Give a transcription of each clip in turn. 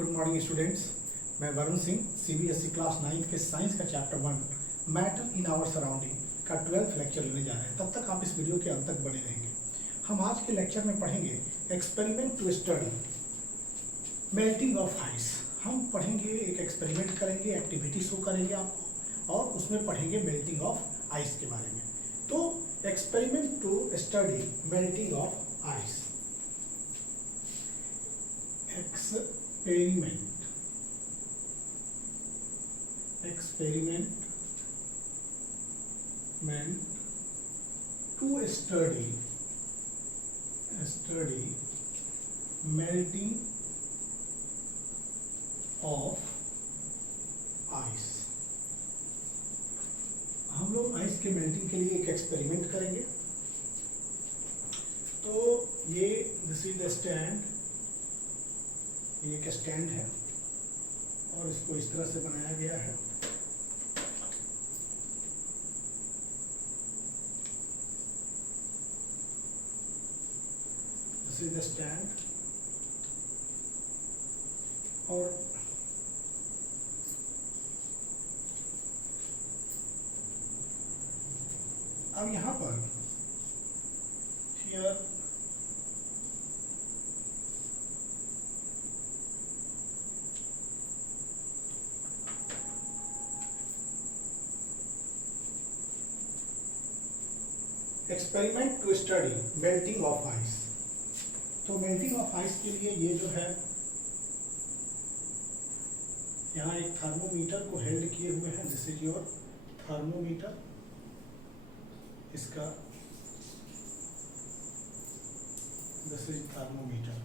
Good morning students. मैं Varun Singh CBSE class 9 के science का chapter 1 matter in our surrounding का 12th लेक्चर लेने जा रहे हैं। तब तक आप इस वीडियो के अंत तक बने रहेंगे। हम आज के लेक्चर में पढ़ेंगे experiment to study melting of ice. हम पढ़ेंगे, एक एक्सपेरिमेंट करेंगे, एक्टिविटी शो करेंगे आपको और उसमें पढ़ेंगे मेल्टिंग ऑफ आइस के बारे में। तो experiment to study melting of ice. experiment to study melting of ice। हम लोग आइस के मेल्टिंग के लिए एक एक्सपेरिमेंट करेंगे। तो ये दिस इज द स्टैंड, ये एक स्टैंड है और इसको इस तरह से बनाया गया है। दिस इज द स्टैंड और अब यहाँ पर here experiment to study melting of ice. तो मेल्टिंग ऑफ आइस के लिए ये जो है, यहाँ एक थर्मोमीटर को हेल्ड किए हुए हैं। This is your thermometer. इसका दिस इज थर्मोमीटर।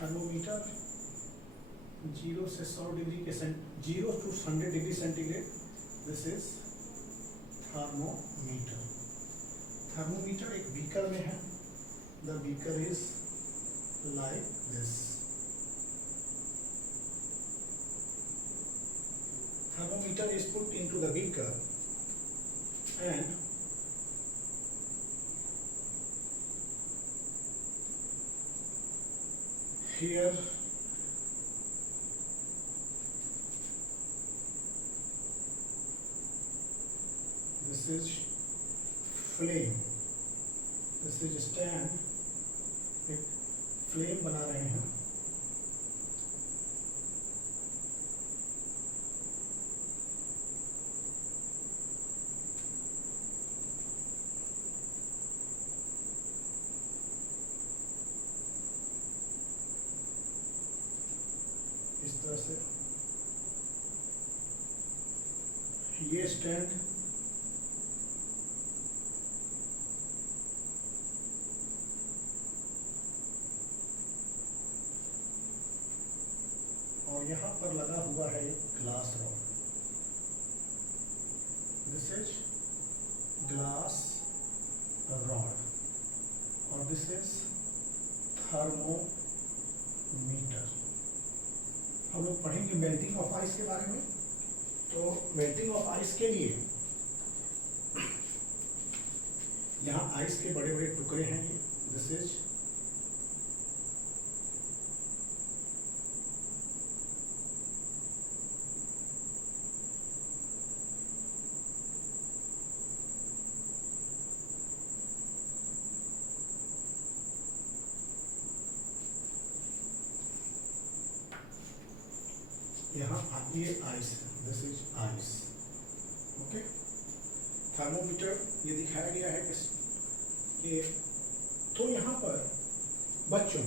थर्मोमीटर 0 से 100 डिग्री के 0 to 100 degree centigrade. This is thermometer. Thermometer एक बीकर में है। The beaker is like this. Thermometer is put into the beaker and here this is flame, this is stand, एक flame बना रहे हैं। इस तरह से ये स्टैंड और यहाँ पर लगा हुआ है एक glass rod. This is glass rod और दिस इज थर्मोमीटर। हम लोग पढ़ेंगे मेल्टिंग ऑफ आइस के बारे में। तो मेल्टिंग ऑफ आइस के लिए यहाँ आइस के बड़े बड़े टुकड़े हैं। ये दिस इज यहाँ ये आइस है। This is ice. Okay, thermometer ये दिखाया गया है कि तो यहाँ पर बच्चों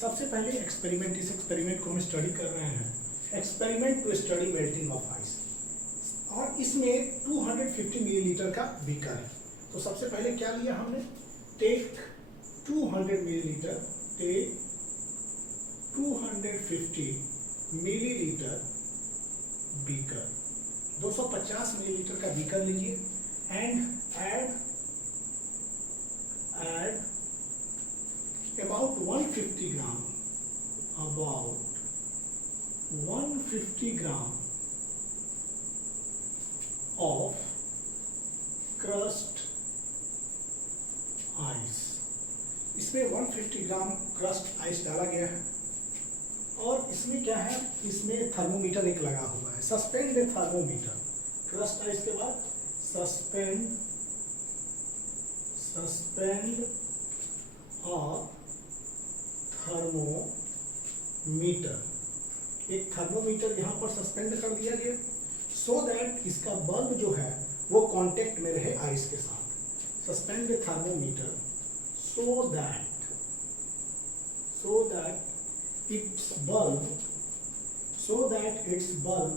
सबसे पहले एक्सपेरिमेंट, इस एक्सपेरिमेंट को हम स्टडी कर रहे हैं। Experiment to study melting of ice और इसमें 250 मिलीलीटर का बीकर है। तो सबसे पहले क्या लिया हमने, take 200 millilitre, take 250 millilitre beaker, 250 millilitre का बीकर लीजिए and add about 150 gram, about 150 gram of crushed ice। इसमें 150 ग्राम क्रस्ट आइस डाला गया है और इसमें क्या है, इसमें थर्मोमीटर एक लगा हुआ है। सस्पेंड द थर्मोमीटर, क्रस्ट है, इसके बाद सस्पेंड और थर्मोमीटर, एक थर्मोमीटर यहाँ पर सस्पेंड कर दिया गया, सो दैट इसका बल्ब जो है वो कांटेक्ट में रहे आइस के साथ। Suspend the thermometer so that its bulb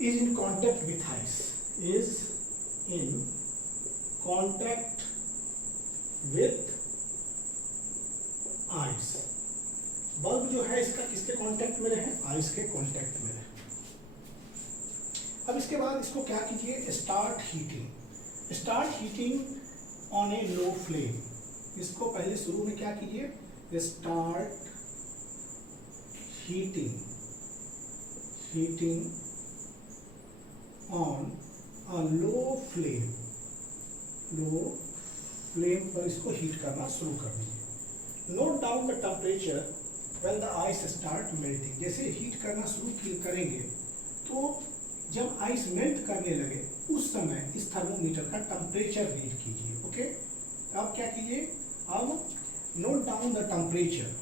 is in contact with ice, bulb जो है इसका किसके कांटेक्ट में रहे, आइस के कांटेक्ट में रहे। अब इसके बाद इसको क्या कीजिए, start heating on A low flame. इसको पहले शुरू में क्या कीजिए, start heating on a low flame पर इसको हीट करना शुरू कर दीजिए। Note down the temperature when the ice start melting. जैसे हीट करना शुरू करेंगे तो जब आइस मेल्ट करने लगे उस समय इस थर्मोमीटर का टेम्परेचर रीड कीजिए। ओके, अब क्या कीजिए, अब note down the temperature,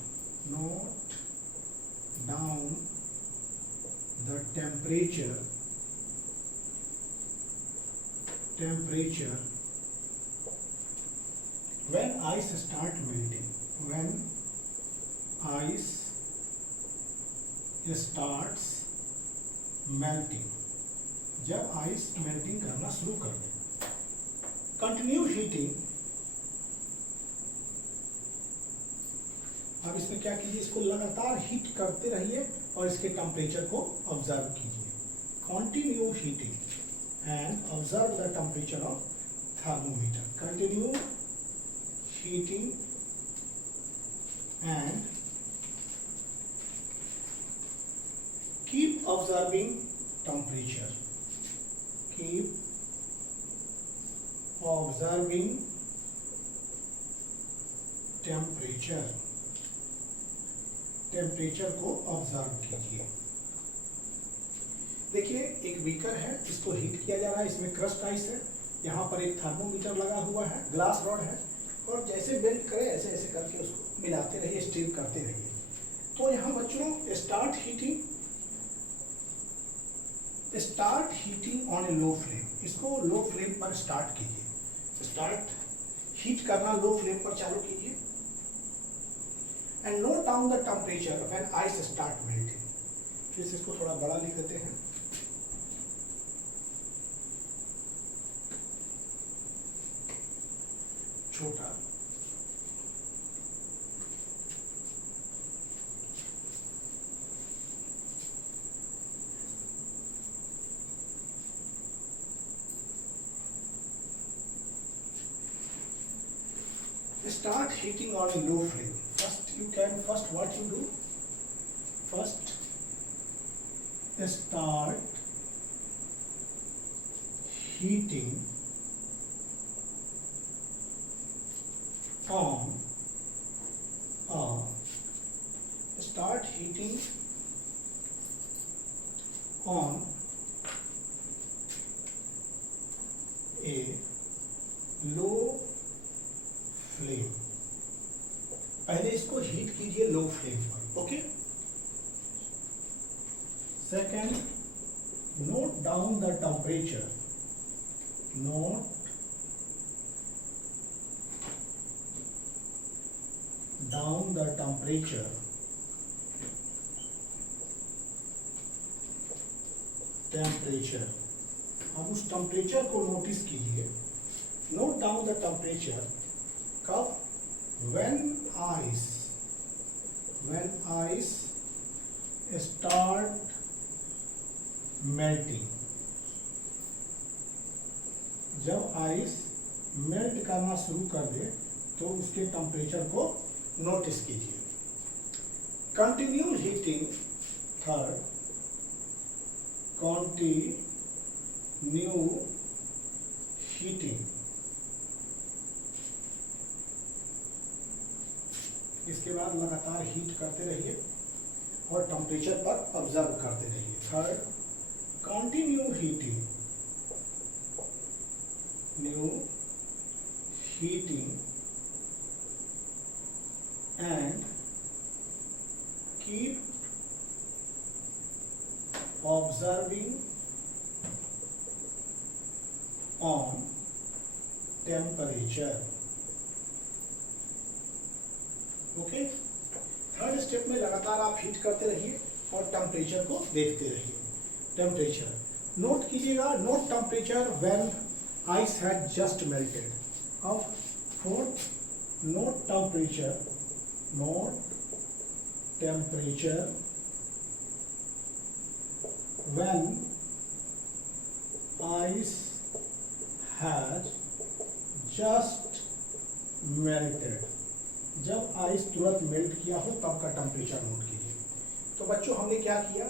when ice start melting, जब आइस मेल्टिंग करना शुरू कर दे। कंटिन्यू हीटिंग, अब इसमें क्या कीजिए, इसको लगातार हीट करते रहिए और इसके टेम्परेचर को ऑब्जर्व कीजिए। Continue heating and observe the temperature of thermometer. Continue heating and keep observing temperature, temperature को ऑब्जर्व कीजिए। देखिए एक बीकर है, इसको हीट किया जा रहा है, इसमें क्रस्ट आइस है, यहाँ पर एक थर्मोमीटर लगा हुआ है, ग्लास रॉड है, और जैसे बेल्ट करे ऐसे ऐसे करके उसको मिलाते रहिए, स्टीम करते रहिए। तो यहाँ बच्चों start heating on A low flame, इसको लो फ्लेम पर स्टार्ट कीजिए। स्टार्ट हीट करना लो फ्लेम पर चालू कीजिए and note down the temperature when ice start melting. फिर से इसको थोड़ा बड़ा लिख देते हैं। छोटा start heating on a low flame. What you do? First, start heating on a low flame. पहले इसको हीट कीजिए लो फ्लेम पर। Okay, second, note down the temperature, temperature. अब उस टेम्परेचर को नोटिस कीजिए। नोट डाउन द टेम्परेचर कब, when ice start melting, जब आइस मेल्ट करना शुरू कर दे तो उसके टेम्परेचर को नोटिस कीजिए। Continue heating, third, continue heating, इसके इसके बाद लगातार हीट करते रहिए और टेम्परेचर पर ऑब्जर्व करते रहिए। Third, continue heating and keep observing on temperature. Okay, third step में लगातार आप हीट करते रहिए और टेम्परेचर को देखते रहिए। टेम्परेचर नोट कीजिएगा, note temperature when ice had just melted. अब fourth, note temperature when ice has just melted. जब आइस तुरंत मेल्ट किया हो तब का टेम्परेचर नोट कीजिए। तो बच्चों हमने क्या किया,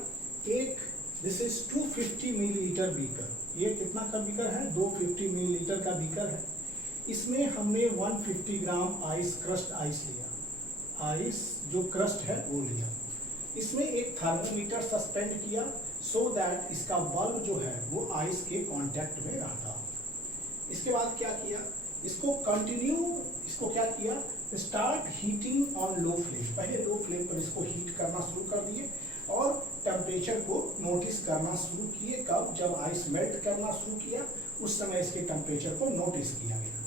एक दिस इज 250 मिलीलीटर बीकर, ये कितना का बीकर है, 250 मिलीलीटर का बीकर है। इसमें हमने 150 ग्राम आइस, क्रस्ट आइस लिया, आइस जो क्रस्ट है वो लिया। इसमें एक थर्मोमीटर सस्पेंड किया सो दैट इसका बल्ब जो है वो आइस के कांटेक्ट में रहता। इसके बाद क्या किया, इसको क्या किया, start heating on low flame. पहले लो फ्लेम पर इसको हीट करना शुरू कर दिए और टेम्परेचर को नोटिस करना शुरू किए। कब, जब आइस मेल्ट करना शुरू किया उस समय इसके टेम्परेचर को नोटिस किया गया।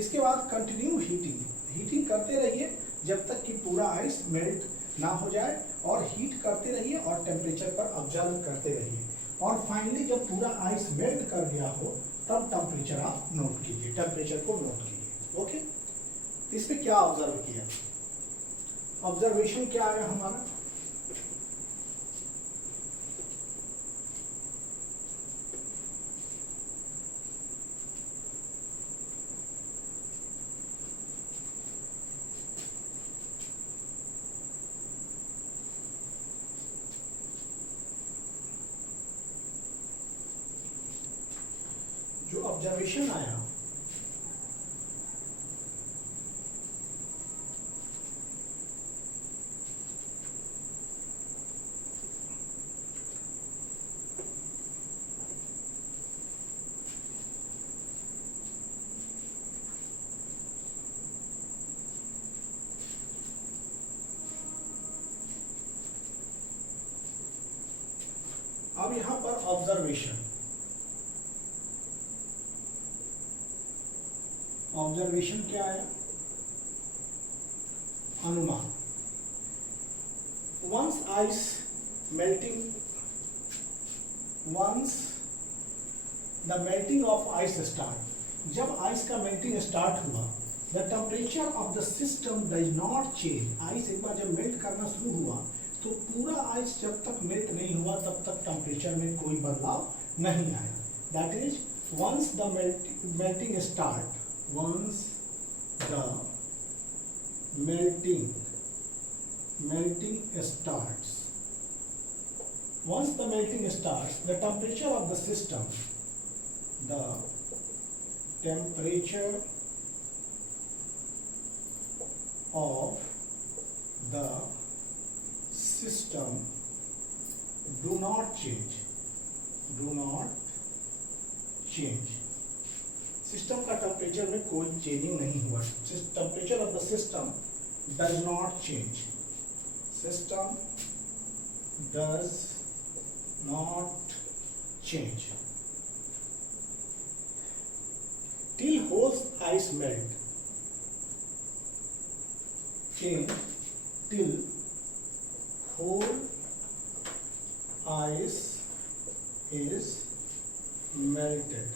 इसके बाद कंटिन्यू हीटिंग करते रहिए जब तक कि पूरा आइस मेल्ट ना हो जाए, और हीट करते रहिए और टेम्परेचर पर ऑब्जर्व करते रहिए, और फाइनली जब पूरा आइस मेल्ट कर गया हो तब टेम्परेचर आप नोट कीजिए, टेम्परेचर को नोट कीजिए। ओके, इसमें क्या ऑब्जर्व किया, ऑब्जर्वेशन क्या आया हमारा, जो ऑब्जर्वेशन आया अब यहां पर ऑब्जर्वेशन क्या है, अनुमान। once the melting of ice start, जब आइस का मेल्टिंग स्टार्ट हुआ, the temperature of the system does not change। Ice एक बार जब मेल्ट करना शुरू हुआ तो पूरा आइस जब तक मेल्ट नहीं हुआ तब तक टेम्परेचर में कोई बदलाव नहीं आया। That is once the melting start, once the melting starts, the temperature of the system, do not change। System का टेम्परेचर में कोई चेंजिंग नहीं हुआ। Temperature of the system does not change, system does not change till whole ice melt, till whole ice is melted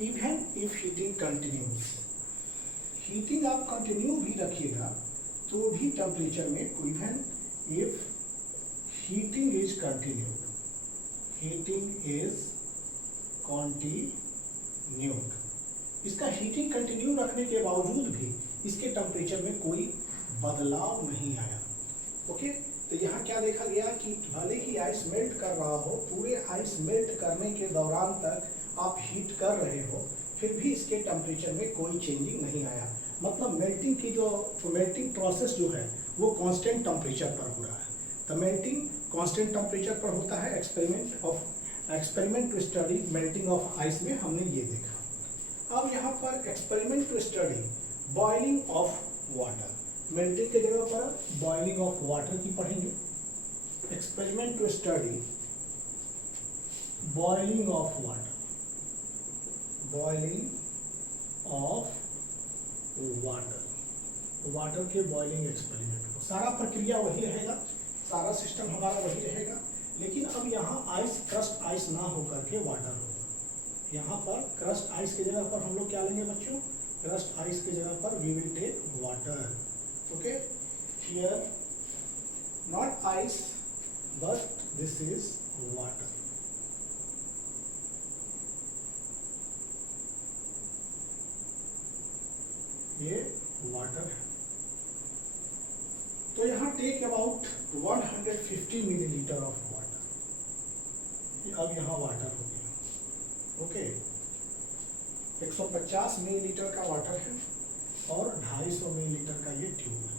even if heating continues। Heating आप continue भी रखिएगा तो भी टेम्परेचर में, even if heating is continued, इसका heating continue रखने के बावजूद भी इसके टेम्परेचर में कोई बदलाव नहीं आया। ओके, तो यहाँ क्या देखा गया कि भले ही आइस मेल्ट कर रहा हो, पूरे आइस मेल्ट करने के दौरान तक आप हीट कर रहे हो, फिर भी इसके टेम्परेचर में कोई चेंजिंग नहीं आया। मतलब मेल्टिंग की जो मेल्टिंग प्रोसेस जो है वो कांस्टेंट टेम्परेचर पर हो रहा है। तो मेल्टिंग कांस्टेंट टेम्परेचर पर होता है। Experiment to study melting of ice में हमने ये देखा। अब यहाँ पर experiment to study boiling of water, melting के जगह पर बॉइलिंग ऑफ वाटर की पढ़ेंगे। Experiment to study boiling of water, boiling of water के बॉइलिंग एक्सपेरिमेंट को, सारा प्रक्रिया वही रहेगा, सारा सिस्टम हमारा वही रहेगा, लेकिन अब यहाँ आइस क्रस्ट आइस ना होकर के वाटर होगा। यहाँ पर क्रस्ट आइस की जगह पर हम लोग क्या लेंगे बच्चों? क्रस्ट आइस की जगह पर we will take water. Okay, here not ice but this is water. ये वाटर है। तो यहाँ take about 150 millilitre of water. अब यहाँ वाटर हो गया। ओके, 150 मिलीलीटर का वाटर है और 250 मिलीलीटर का ये ट्यूब है।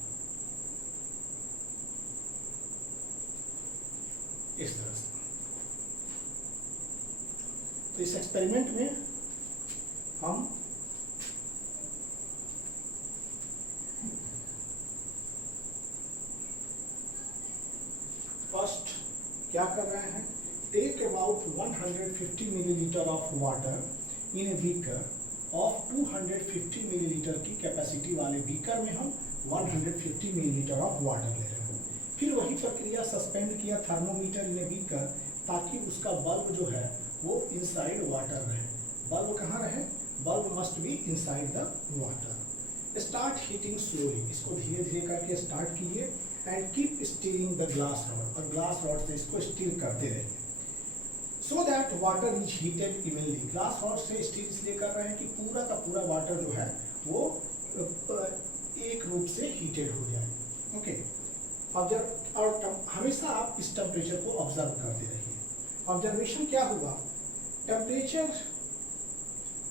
इस तरह से तो इस एक्सपेरिमेंट में हम फर्स्ट क्या कर रहे हैं? Take about 150 millilitre of water in a beaker of 250 millilitre की कैपेसिटी वाले बीकर में हम 150 मिलीलीटर ऑफ वाटर ले रहे हैं। फिर वही प्रक्रिया सस्पेंड किया थर्मोमीटर इन ए बीकर, ताकि उसका बल्ब जो है वो इनसाइड वाटर रहे। बल्ब कहाँ रहे? Bulb must be inside the water. Start heating slowly, इसको धीरे धीरे करके स्टार्ट कीजिए and keep steering the glass rod, और ग्लास रॉड से इसको स्टीर करते रहिए so that water is heated evenly. Glass rod से स्टीर इसलिए कर रहे हैं कि पूरा का पूरा वाटर जो है वो एक रूप से हीटेड हो जाए। ओके, ऑब्जर्व, और हमेशा आप इस टेम्परेचर को ऑब्जर्व करते रहिए। ऑब्जर्वेशन क्या हुआ? Temperature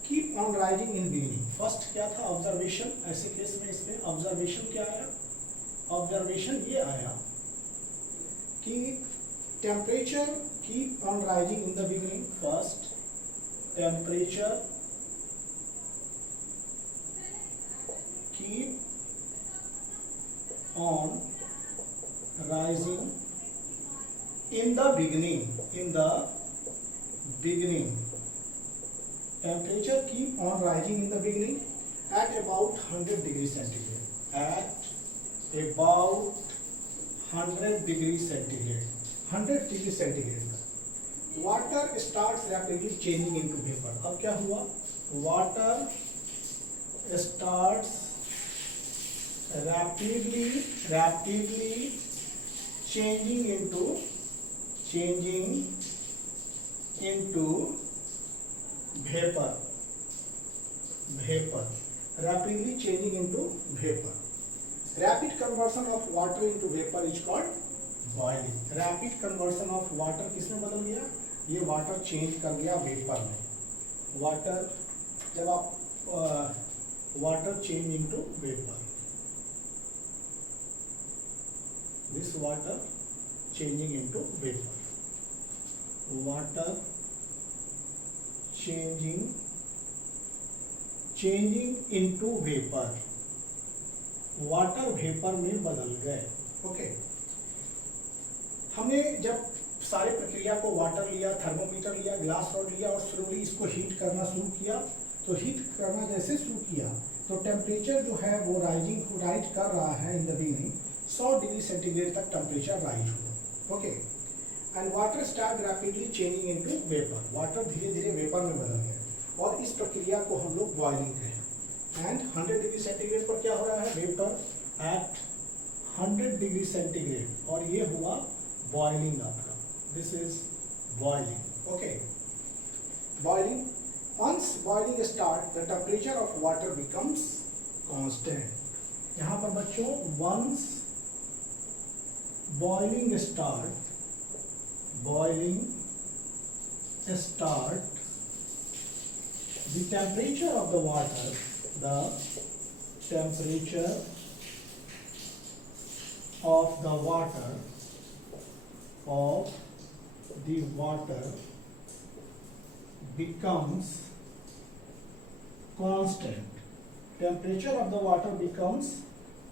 keep on rising in beginning. First क्या था ऑब्जर्वेशन? ऐसे केस में इसमें ऑब्जर्वेशन क्या आया? ऑब्जर्वेशन ये आया कि temperature keep on rising in the beginning. First temperature keep on rising in the beginning temperature keep on rising in the beginning at about 100 degree centigrade, at about 100 degree centigrade, 100 degree centigrade water starts rapidly changing into vapor। अब क्या हुआ? water starts rapidly changing into vapor, rapidly changing into vapor। rapid conversion of water into vapor is called boiling। rapid conversion of water किसमें बदल गया? ये water change कर गया vapour में। वाटर जब आप water change into vapour, this water changing into vapor, water changing into vapor, water vapour में बदल गए। ओके, हमने जब सारे प्रक्रिया को वाटर लिया, थर्मोमीटर लिया, ग्लास रॉड लिया और स्लोली इसको हीट करना शुरू किया, तो हीट करना जैसे शुरू किया तो टेम्परेचर जो है वो राइज कर रहा है। In the beginning 100 degree centigrade तक टेम्परेचर राइज हुआ। Okay, and water start rapidly changing into vapour, water धीरे धीरे वेपर में बदल गया और इस प्रक्रिया को हम लोग बॉइलिंग कहें। एंड 100 डिग्री सेंटीग्रेड पर क्या हो रहा है? वेपर एट 100 डिग्री सेंटीग्रेड, और ये हुआ बॉइलिंग आपका। This is boiling. Okay, boiling, once boiling start the temperature of water becomes constant। यहाँ पर बच्चों once boiling start the temperature of the water, the temperature of the water becomes constant. Temperature of the water becomes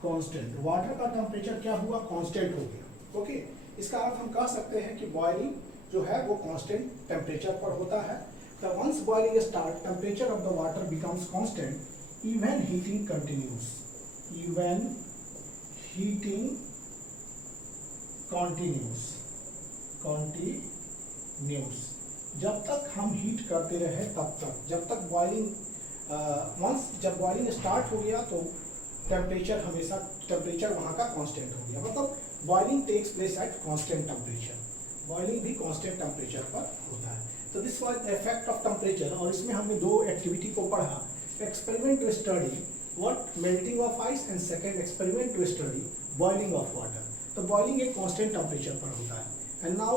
constant. Water का temperature क्या हुआ? Constant हो गया. Okay, इसका अर्थ हम कह सकते हैं कि बॉइलिंग जो है वो कांस्टेंट टेम्परेचर पर होता है. The ones boiling start, temperature of the water becomes constant even heating continuous. Even heating continuous. जब तक हम हीट करते रहे तब तक, जब तक बॉइलिंग जब बॉइलिंग स्टार्ट हो गया तो टेम्परेचर वहाँ का कांस्टेंट हो गया. मतलब boiling takes place at constant temperature. Boiling भी कांस्टेंट टेम्परेचर पर होता है. तो this was the effect of temperature. और इसमें हमने दो एक्टिविटी को पढ़ा. Experiment to study what melting of ice and second experiment to study boiling of water. तो बॉइलिंग एक कांस्टेंट टेम्परेचर पर होता है. And now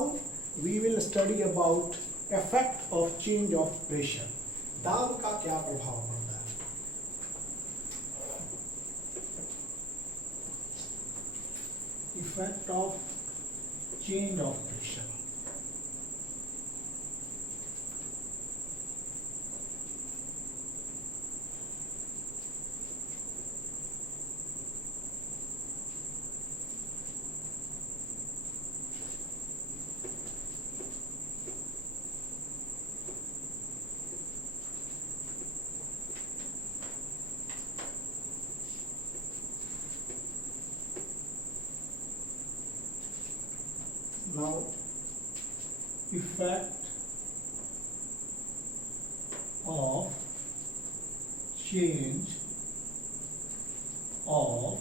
we will study about effect of change of pressure. दाब का क्या प्रभाव पड़ता है? Effect of change of pressure. Now, effect of change of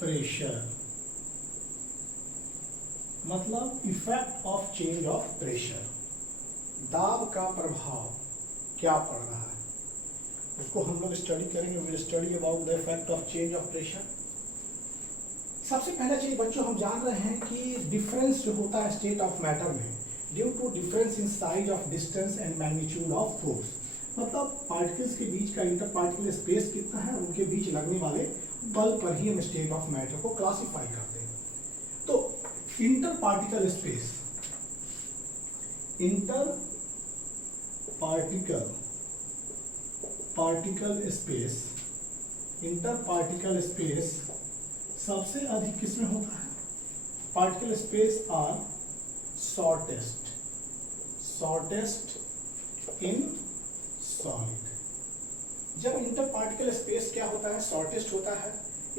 pressure. मतलब effect of change of pressure. दाब का प्रभाव क्या पड़ रहा है उसको हम लोग स्टडी करेंगे. Will study about the effect of change of pressure. सबसे पहला चीज बच्चों हम जान रहे हैं कि डिफरेंस जो होता है स्टेट ऑफ मैटर में due to difference in size of distance and magnitude of force. मतलब पार्टिकल्स के बीच का इंटर पार्टिकल स्पेस कितना है, उनके बीच लगने वाले बल पर ही हम स्टेट ऑफ मैटर को क्लासिफाई करते हैं. तो inter particle space, inter particle space सबसे अधिक किसमें होता है? Particle space are shortest in solid. जब इंटर पार्टिकल स्पेस क्या होता है? शॉर्टेस्ट होता है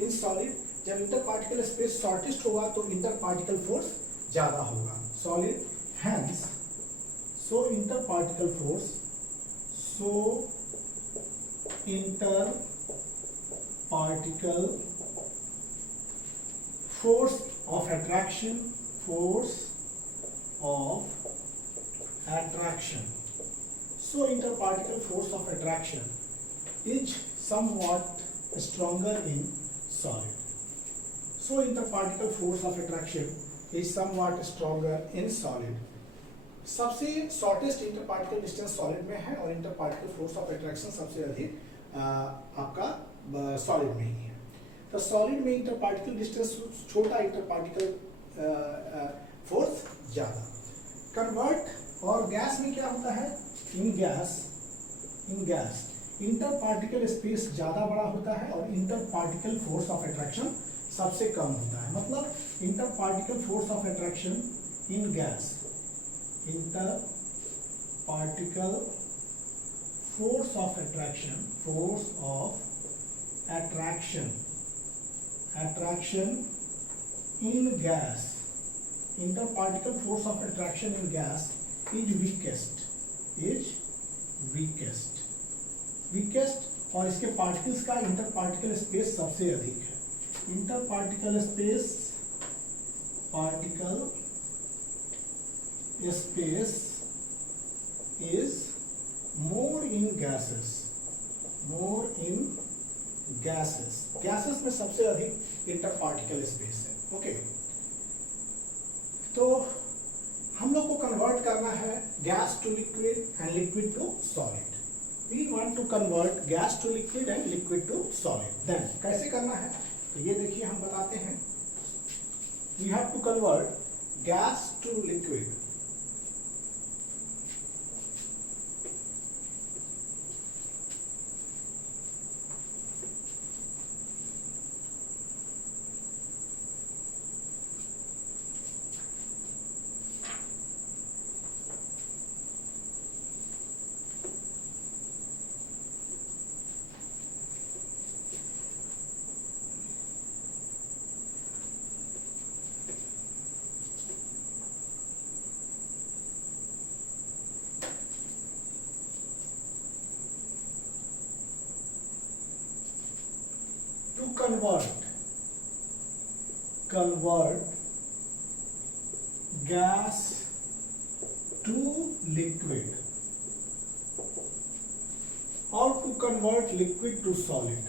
इन सॉलिड. जब इंटर पार्टिकल स्पेस शॉर्टेस्ट होगा तो इंटर पार्टिकल फोर्स ज्यादा होगा solid. Hence so inter particle force of attraction so interparticle force of attraction is somewhat stronger in solid. So interparticle force of attraction is somewhat stronger in solid. सबसे shortest इंटरपार्टिकल distance solid में है और इंटरपार्टिकल force of attraction सबसे अधिक आपका solid में ही है. तो सॉलिड में इंटरपार्टिकल डिस्टेंस छोटा, इंटरपार्टिकल फोर्स ज्यादा. कन्वर्ट और गैस में क्या होता है? इन गैस इंटरपार्टिकल स्पेस ज्यादा बड़ा होता है और इंटरपार्टिकल फोर्स ऑफ अट्रैक्शन सबसे कम होता है. मतलब interparticle force of attraction in gas, interparticle force of attraction in gas, interparticle force of attraction in gas is weakest और इसके पार्टिकल्स का इंटरपार्टिकल स्पेस सबसे अधिक है. इंटरपार्टिकल space is more in gases में सबसे अधिक इंटरपार्टिकल स्पेस है. ओके, तो हम लोग को कन्वर्ट करना है gas to liquid and liquid to solid. We want to convert gas to liquid and liquid to solid. Then कैसे करना है, तो ये देखिए हम बताते हैं। We have to convert gas to liquid convert gas to liquid or to convert liquid to solid,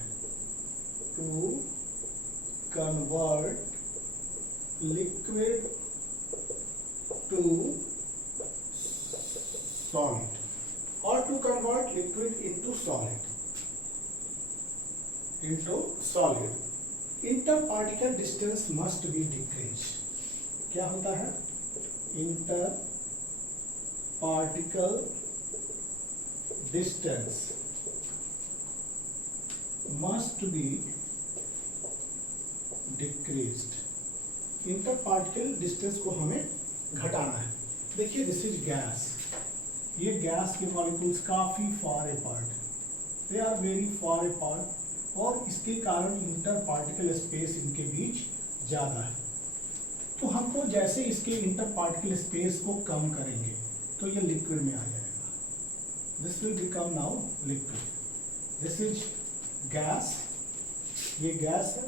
to convert liquid to solid or to convert liquid into solid, interparticle distance must be decreased. क्या होता है, interparticle distance must be decreased. interparticle distance को हमें घटाना है। देखिए this is gas, ये gas के मॉलिक्यूल्स काफी far apart, they are very far apart, और इसके कारण इंटर पार्टिकल स्पेस इनके बीच ज्यादा है। तो हमको जैसे इसके इंटर पार्टिकल स्पेस को कम करेंगे तो ये लिक्विड में आ जाएगा। This will become now liquid. This is gas, ये गैस है,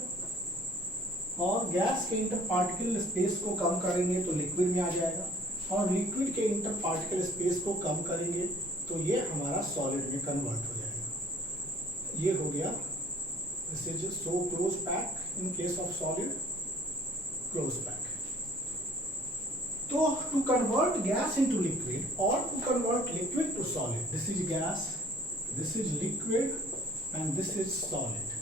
और गैस के इंटर पार्टिकल स्पेस को कम करेंगे तो लिक्विड में आ जाएगा, और लिक्विड के इंटर पार्टिकल स्पेस को कम करेंगे तो ये हमारा सॉलिड में कन्वर्ट हो जाएगा। ये हो गया, this is so close pack in case of solid, close pack. तो to convert gas into liquid और to convert liquid to solid, this is gas, this is liquid and this is solid.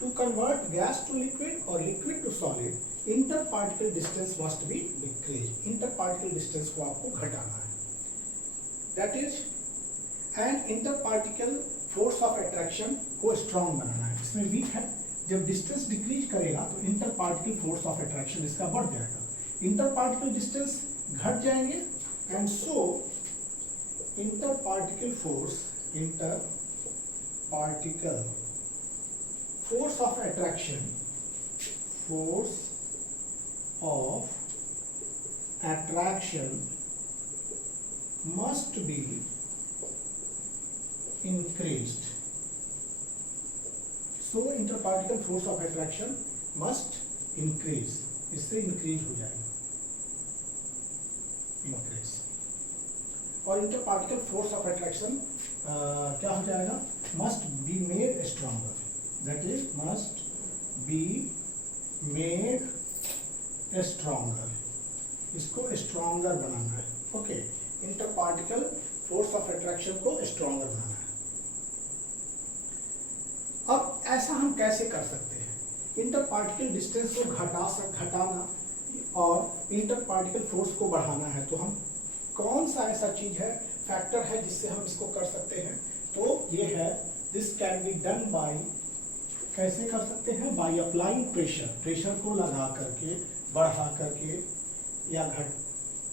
To convert gas to liquid और liquid to solid, inter particle distance must be decrease. Inter particle distance को आपको घटाना है, that is, and inter particle force of attraction को strong बनाना है। इसमें week है, जब डिस्टेंस डिक्रीज करेगा तो inter particle force of attraction इसका बढ़ जाएगा, इंटर पार्टिकल डिस्टेंस घट जाएंगे, and so inter particle force of attraction must be increased. So interparticle force of attraction must increase. इससे इंक्रीज हो जाएगा, इंक्रीज। और इंटरपार्टिकल फोर्स ऑफ अट्रैक्शन क्या हो जाएगा, must be made stronger, that is must be made stronger. इसको stronger बनाना है, okay. इंटरपार्टिकल force of attraction को स्ट्रॉन्गर बनाना है। अब ऐसा हम कैसे कर सकते हैं, इंटरपार्टिकल डिस्टेंस को घटाना और इंटरपार्टिकल फोर्स को बढ़ाना है, तो हम कौन सा ऐसा चीज है, फैक्टर है जिससे हम इसको कर सकते हैं, तो ये है, this can be done by, कैसे कर सकते हैं, बाय अप्लाइंग प्रेशर, प्रेशर को लगा करके, बढ़ा करके या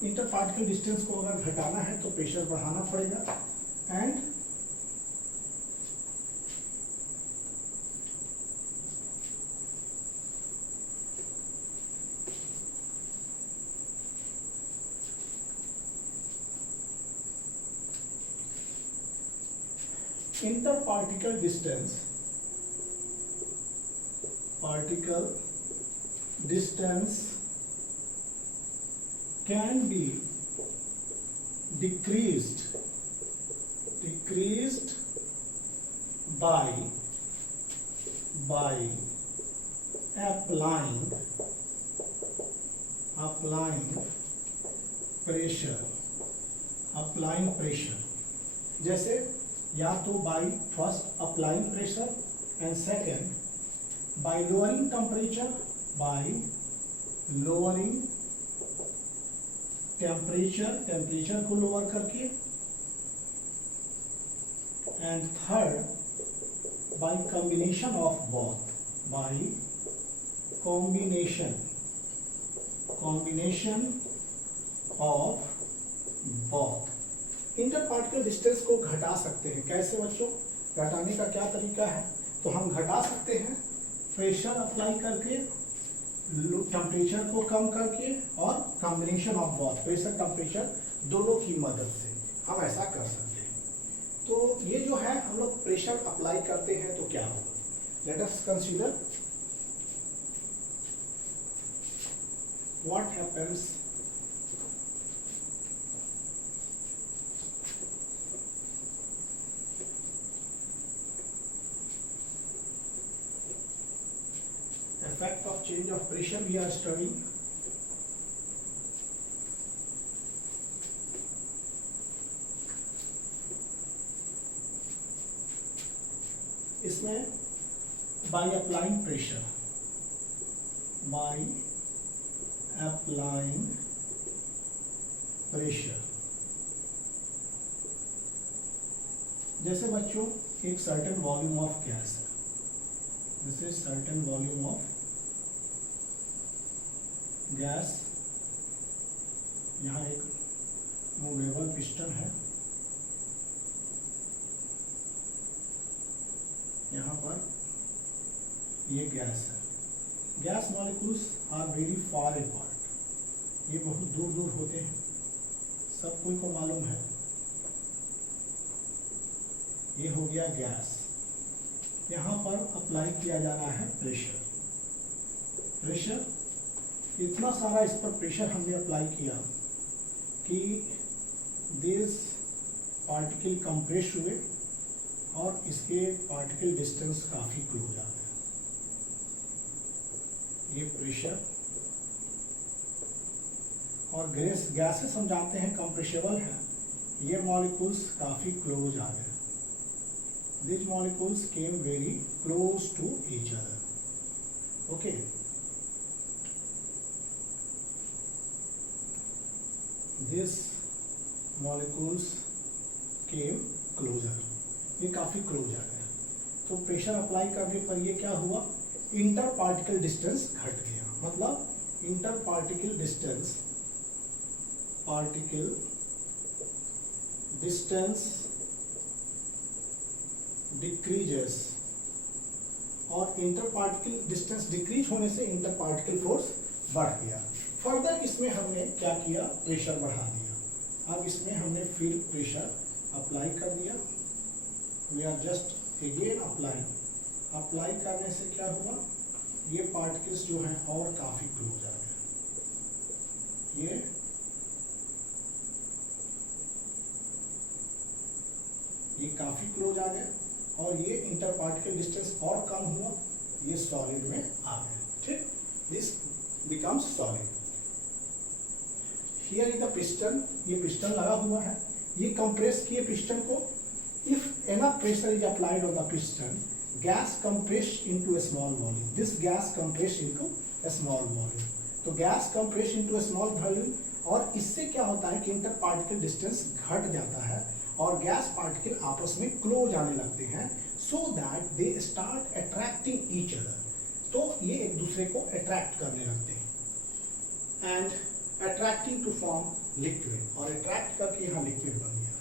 इंटरपार्टिकल डिस्टेंस को अगर घटाना है तो प्रेशर बढ़ाना पड़ेगा, and interparticle distance can be decreased by applying pressure। जैसे या तो by first applying pressure and second by lowering temperature, by lowering temperature को लोअर करके, and third by combination of both, by combination of both. Inter particle distance को घटा सकते हैं। कैसे बच्चों? घटाने का क्या तरीका है? तो हम घटा सकते हैं प्रेशर अप्लाई करके, टेम्परेचर को कम करके, और combination of both, pressure temperature दोनों की मदद से हम ऐसा कर सकते हैं। तो ये जो है हम लोग प्रेशर अप्लाई करते हैं तो क्या होगा? Let us consider what happens effect of change of pressure we are studying. इसमें by applying pressure, जैसे बच्चों एक सर्टेन वॉल्यूम ऑफ गैस है, this is certain volume of gas, यहाँ एक मूवेबल पिस्टन है, यहाँ पर ये गैस है। Gas molecules are very far apart, ये बहुत दूर दूर होते हैं, सब कोई को मालूम है। ये हो गया गैस, यहाँ पर अप्लाई किया जा रहा है प्रेशर। इतना सारा इस पर प्रेशर हमने अप्लाई किया कि दिस पार्टिकल कंप्रेस हुए और इसके पार्टिकल डिस्टेंस काफी क्लोज आ गए। ये प्रेशर और गैसेस हम जानते हैं कंप्रेसिबल है, ये मॉलिक्यूल्स काफी क्लोज आ गए। These molecules came very close to each other. Okay. These molecules came closer. ये काफी क्लोज आ गए, तो प्रेशर अप्लाई करने पर ये क्या हुआ? इंटर पार्टिकल डिस्टेंस घट गया। मतलब इंटर पार्टिकल डिस्टेंस डिक्रीजेस, और इंटर पार्टिकल डिस्टेंस डिक्रीज होने से इंटर पार्टिकल फोर्स बढ़ गया। फर्दर इसमें हमने क्या किया? प्रेशर बढ़ा दिया। अब इसमें हमने फिर प्रेशर अप्लाई कर दिया। We are just again apply करने से क्या हुआ? ये पार्टिकल्स जो हैं और काफी क्लोज आ गए। ये काफी क्लोज आ गए और ये इंटर पार्टिकल डिस्टेंस और कम हुआ, ये सॉलिड में आ गए। ठीक, this becomes solid. Here is the piston, ये पिस्टन लगा हुआ है, ये कंप्रेस किए पिस्टन को। If enough pressure is applied on the piston, gas compress into a small volume, this gas compress into a small volume. तो gas compress into a small volume, और इससे क्या होता है कि इंटर पार्टिकल डिस्टेंस घट जाता है और गैस पार्टिकल आपस में क्लोज आने लगते हैं, so that they start attracting each other. तो ये एक दूसरे को अट्रैक्ट करने लगते हैं, and attracting to form liquid, और अट्रैक्ट करके यहाँ लिक्विड बन गया।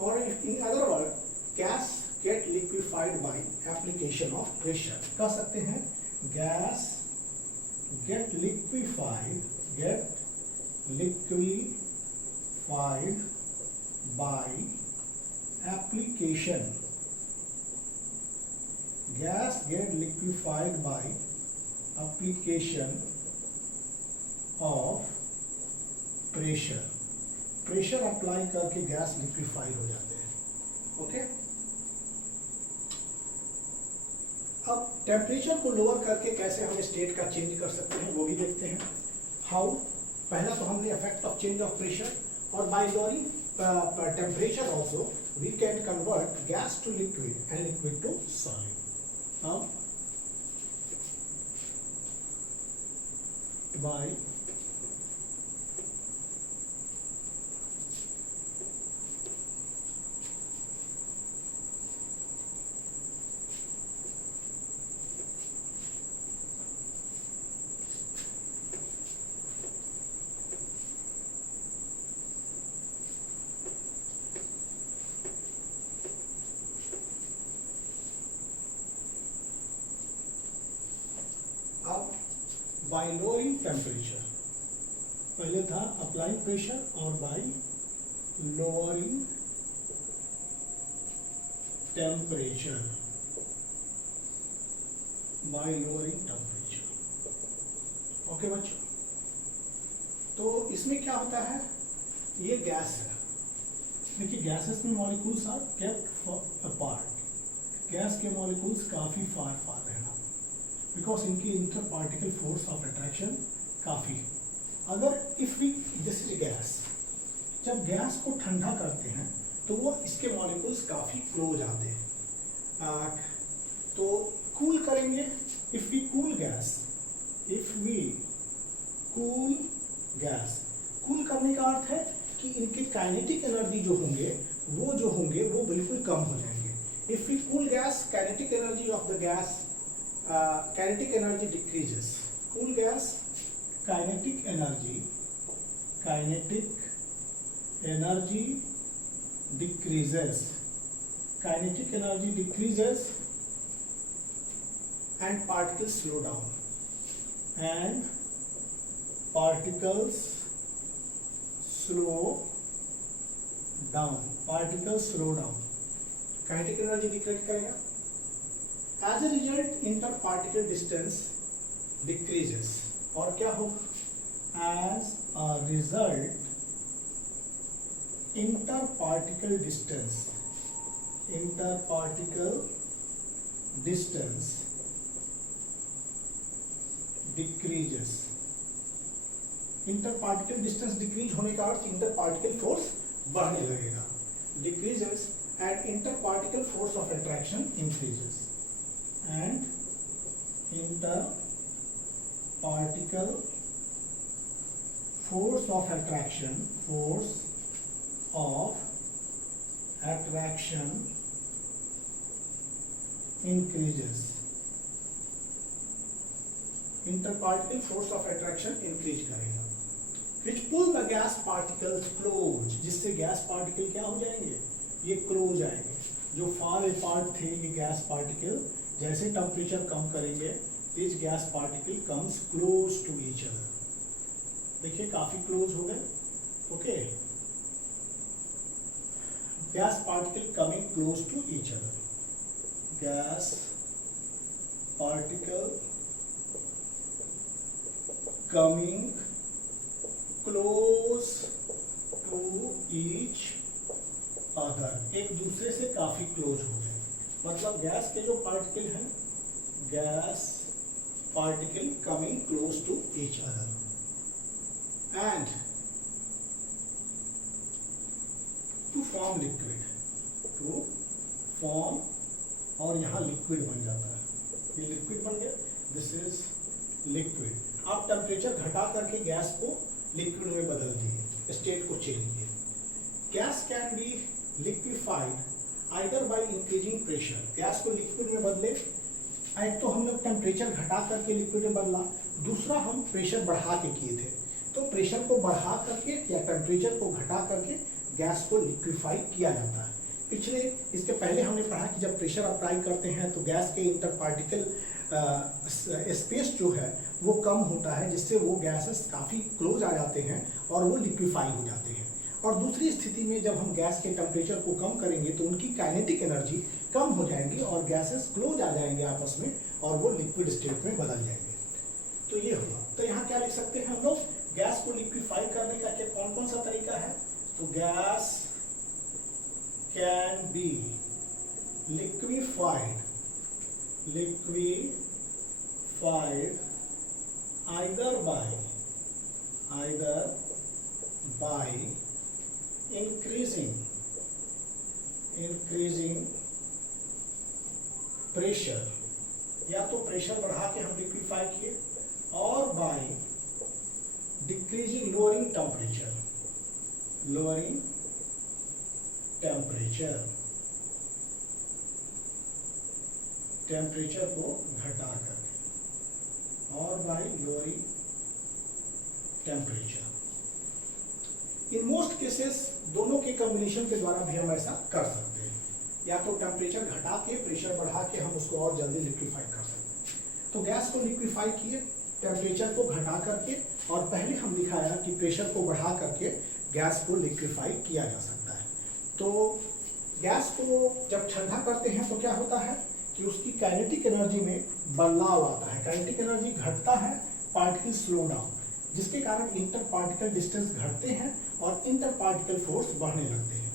और in other word, gas gate liquefied by application of pressure. कह सकते हैं गैस गेट लिक्विफाइड by application, gas get liquefied by application of pressure। Pressure apply करके गैस लिक्विफाइड हो जाते हैं। ओके, अब टेम्परेचर को लोअर करके कैसे हम स्टेट का चेंज कर सकते हैं वो भी देखते हैं। हाउ? पहला तो हमने effect of change of pressure, और by lowering temperature also, we can convert gas to liquid and liquid to solid. Now, by by lowering temperature, पहले था अप्लाइंग प्रेशर और बाय लोअरिंग टेम्परेचर, ओके बच्चों। तो इसमें क्या होता है, ये गैस है, देखिए गैसेस में molecules are kept apart, gas के मॉलिक्यूल्स काफी फार फार रहना, बिकॉज इनकी inter particle force of attraction काफी। अगर if we this is gas, जब गैस को ठंडा करते हैं तो वो इसके मॉलिक्यूल्स काफी क्लोज आते हैं। तो कूल करेंगे, if we cool gas, cool करने का अर्थ है कि इनके काइनेटिक एनर्जी जो होंगे वो बिल्कुल कम हो जाएंगे। If we cool gas, kinetic energy of the gas, kinetic energy decreases. Cool gas, kinetic energy decreases. Kinetic energy decreases and particles slow down. And particles slow down. Kinetic energy decrease करेगा। As a result, interparticle distance decreases. और क्या होगा? As a result, interparticle distance decreases. Interparticle distance decrease होने का अर्थ interparticle force बढ़ने लगेगा, decreases, and interparticle force of attraction increases. And interparticle force of attraction increases. Interparticle force of attraction increase करेगा, which pull the gas particles close, जिससे gas particle क्या हो जाएंगे, ये क्लोज आएंगे। जो फार अपार्ट थे ये गैस पार्टिकल, जैसे टेम्परेचर कम करेंगे this gas particle comes close to each other, देखिए काफी क्लोज हो गए, okay. Gas particle coming close to each other, gas particle coming close to each other, एक दूसरे से काफी क्लोज हो गए। मतलब गैस के जो पार्टिकल हैं, gas particle coming close to each other, and to form और यहाँ लिक्विड बन जाता है, ये लिक्विड बन गया, दिस इज लिक्विड। आप टेम्परेचर घटा करके गैस को लिक्विड में बदल दिए, स्टेट को चेंज किए। Gas can be liquefied either by increasing pressure, gas को लिक्विड में बदले, एक तो हम लोग टेम्परेचर घटा करके लिक्विड में बदला, दूसरा हम प्रेशर बढ़ा के किए थे। तो प्रेशर को बढ़ा करके या टेम्परेचर को घटा करके गैस को लिक्विफाई किया जाता है। इसके पहले हमने पढ़ा कि जब प्रेशर अप्लाई करते हैं तो गैस के इंटरपार्टिकल स्पेस जो है वो कम होता है, जिससे वो गैसेस काफ़ी क्लोज आ जाते हैं और वो लिक्विफाई हो जाते हैं। और दूसरी स्थिति में जब हम गैस के टेम्परेचर को कम करेंगे तो उनकी काइनेटिक एनर्जी कम हो जाएंगी और गैसेस क्लोज आ जाएंगे आपस में और वो लिक्विड स्टेट में बदल जाएंगे। तो ये हुआ। तो यहाँ क्या लिख सकते हैं हम लोग, गैस को लिक्विफाई करने का क्या कौन कौन सा तरीका है? तो gas can be liquefied either by increasing pressure, या तो प्रेशर बढ़ा के हम लिक्विफाई किए, और बाय डिक्रीजिंग लोअरिंग टेम्परेचर को घटा करके, और by lowering temperature. In most cases दोनों के कॉम्बिनेशन के द्वारा भी हम ऐसा कर सकते हैं, या तो टेम्परेचर घटा के प्रेशर बढ़ा के हम उसको और जल्दी लिक्विफाई कर सकते हैं। तो गैस को लिक्विफाई किए टेम्परेचर को घटा करके, और पहले हम दिखाया कि प्रेशर को बढ़ा करके गैस को लिक्विफाई किया जा सकता है। तो गैस को जब ठंडा करते हैं तो क्या होता है कि उसकी काइनेटिक एनर्जी में बदलाव आता है, काइनेटिक एनर्जी घटता है, पार्टिकल स्लो डाउन, जिसके कारण इंटर पार्टिकल डिस्टेंस घटते हैं और इंटर पार्टिकल फोर्स बढ़ने लगते हैं।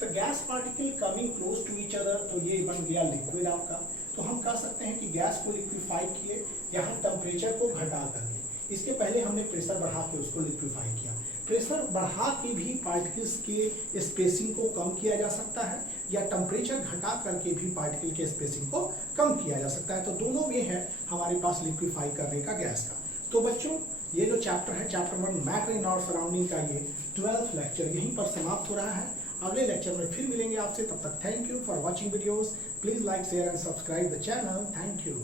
तो gas particle coming close to each other, तो ये बन गया लिक्विड आपका। तो हम कह सकते हैं कि गैस को लिक्विफाई किए, यहाँ टेम्परेचर को घटा करके, इसके पहले हमने प्रेशर बढ़ा के उसको लिक्विफाई किया। प्रेशर बढ़ा के भी पार्टिकल्स के स्पेसिंग को कम किया जा सकता है, या टेम्परेचर घटा करके भी पार्टिकल के स्पेसिंग को कम किया जा सकता है। तो दोनों वे है हमारे पास लिक्विफाई करने का गैस का। तो बच्चों ये जो चैप्टर है, chapter 1 matter in our surrounding का ये 12th लेक्चर यहीं पर समाप्त हो रहा है। अगले लेक्चर में फिर मिलेंगे आपसे, तब तक thank you for watching videos. Please like, share and subscribe the channel. Thank you.